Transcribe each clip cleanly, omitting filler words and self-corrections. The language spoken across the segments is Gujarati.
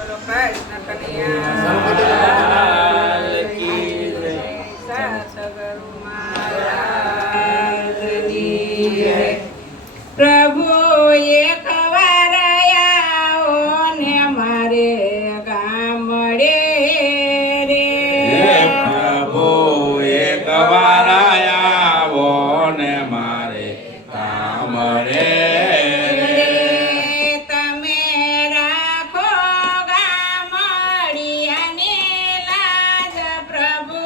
કૃષ્ણ કનૈયા સદગુરુ મહારાજની જય। પ્રભુ એક વાર આવો ને મારે ગામડે રે। પ્રભુ એક વાર આવો ને મારે ગામડે। તમે રાખો ગામડિયાની લાજ। પ્રભુ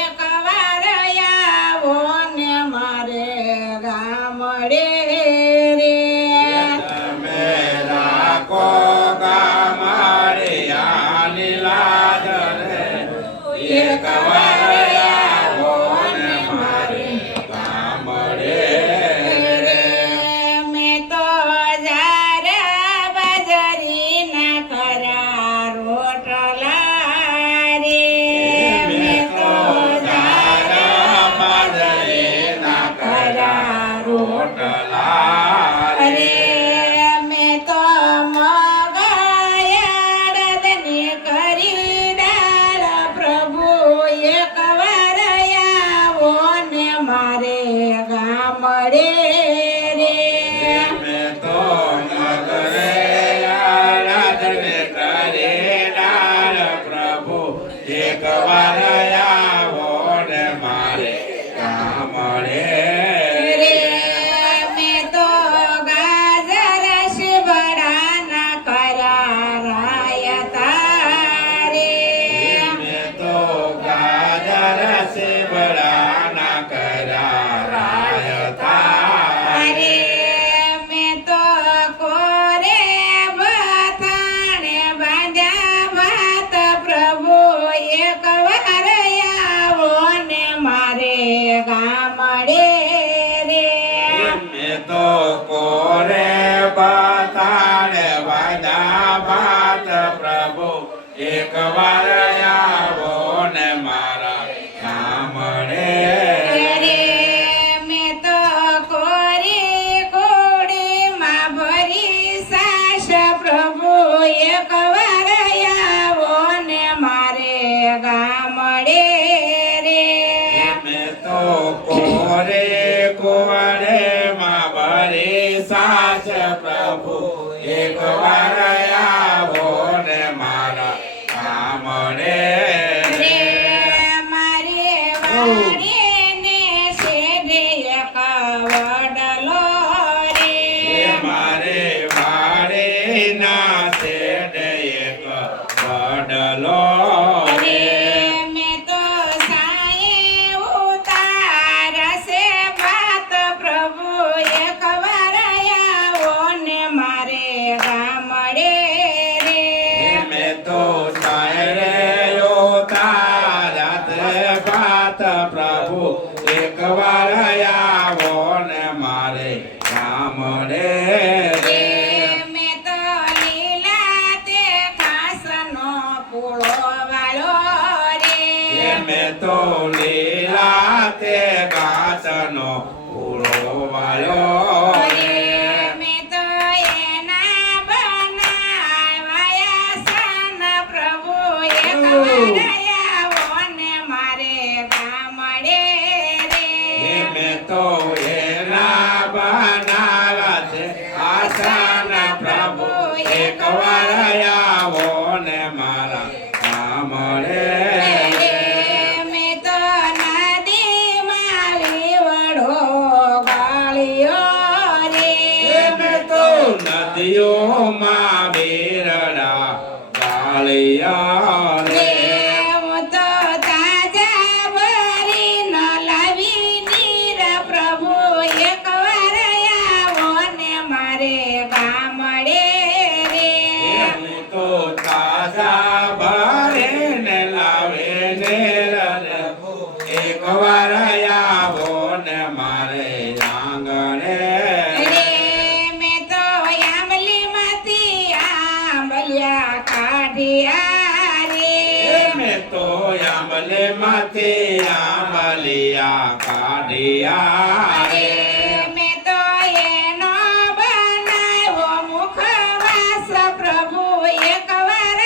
એક વાર આવો ને મારે ગામડે રે। તમે રાખો ગામડિયાની લાજ રે। એક વાર આવો ને મારે ગામડે રે। મેં તો જાર બાજરીના ખરા રોટલા રે। મેં તો જાર બાજરીના ખરા રોટલા રે। અરે મેં તો મગયાડ દની કરી ડાળ। પ્રભુ એક વાર આવો ને મારે ગામડે રે। મેં તો નગરે આરાધને કરે ડાળ। પ્રભુ એક વાર આવો ને મારે ગામડે રે મેં તો ગાજર શિબડાના કરા રાયતા રે। મેં તો ગાજર સેવડાના કર્યા રાયતા અરે મેં તો કોરે બથાણે બાંધ્યા ભાત। પ્રભુ એક વાર આવો ને મારે ગામડે રે। મેં તો કોરે બતાડે વાદા ભાત। પ્રભુ એક વાર આવો ને મારા ગામડે અરે મેં તો કોરી કોડીમાં ભરી સાસ। પ્રભુ એક વાર આવો ને મારે ગામડે રે। મેં તો કોરે કોરે માં ભરી સાસ। પ્રભુ એક વાર આવો ને મારા ગામડે રે મારે વાડીને શેઢે એક વડલો રે। મારે વાડે ના શેઢે એક વડલો અરે મેં તો સાંયે ઉતારશે ભાત। પ્રભુ એક વાર આવો ને મારે ગામડે રે। મેં તો સાયરે તારાત ભાત। પ્રભુ એક વાર આવો ને મારે ગામડે રે મેં તો લીલા તે ઘાસનો પૂળો વાળો રે। મેં તો લીલા તે ઘાસનો પૂળો વાળ્યો અરે મેં તો એના બનાવ્યા સન। પ્રભુ એક વાર આવો ને મારે ગામડે રે। મેં તો એના બનાવ્યા છે આસન। પ્રભુ એક વાર આવો ને મારા ગામડે મેં તો નદીમાં લીવડો ગાળ્યો રે। મેં તો નદીઓમાં બેરડા ગાળ્યા રે। હું તો તાજા ભરી ન લાવી નીર। પ્રભુ એક વાર આવો ને મારે ગામડે રે। હું તો તાજા ભરે ને લાવે ને રે। એક વાર આવો ને મારે આંગણે રે મેં તો આંબલીમાંથી આંબલિયા કાઢ્યા રે। મેં તો આંબલે માથે આંબલિયા કાઢ્યા રે। મેં તો એનો બનાવ્યો મુખવાસ। પ્રભુ એક વાર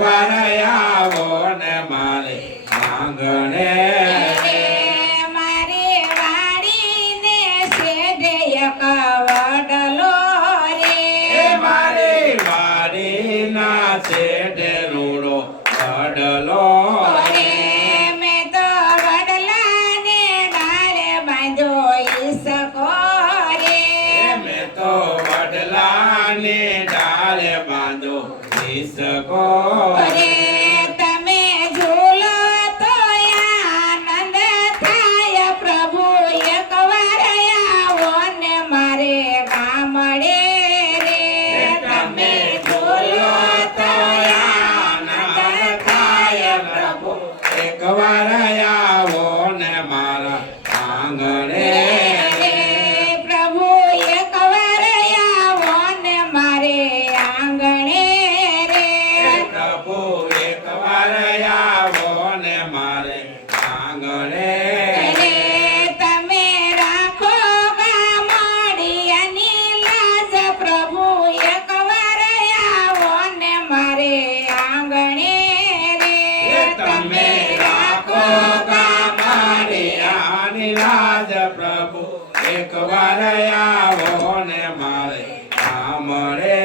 વાર આવો ને મારે આંગણે રે મારી વાડીને શેઢે એક વડલો રે એ મારી વાડીના છેડે રૂડો વડલો રે મેં તો વડલાને ડાળે બાંધ્યો ઈસકો રે મેં તો વડલાને ડાળે બાંધો ઈસકો રે તમે ઝૂલો તો આનંદ થાય પ્રભુ એકવાર આવો ને મારે ગામડે રે તમે ઝૂલો તો આનંદ થાય પ્રભુ એક વાર આવો ને મારા આંગણે રે પ્રભુ એકવાર આવો ને મારે આંગણે રે પ્રભુ એક વાર આવો ને મારે આંગણે રે તમે રાખો ગામડિયાની લાજ પ્રભુ એકવાર આવો ને મારે આંગણે રે તમે રાખો ગામડિયાની લાજ પ્રભુ એક વાર આવો ને મારે આમળે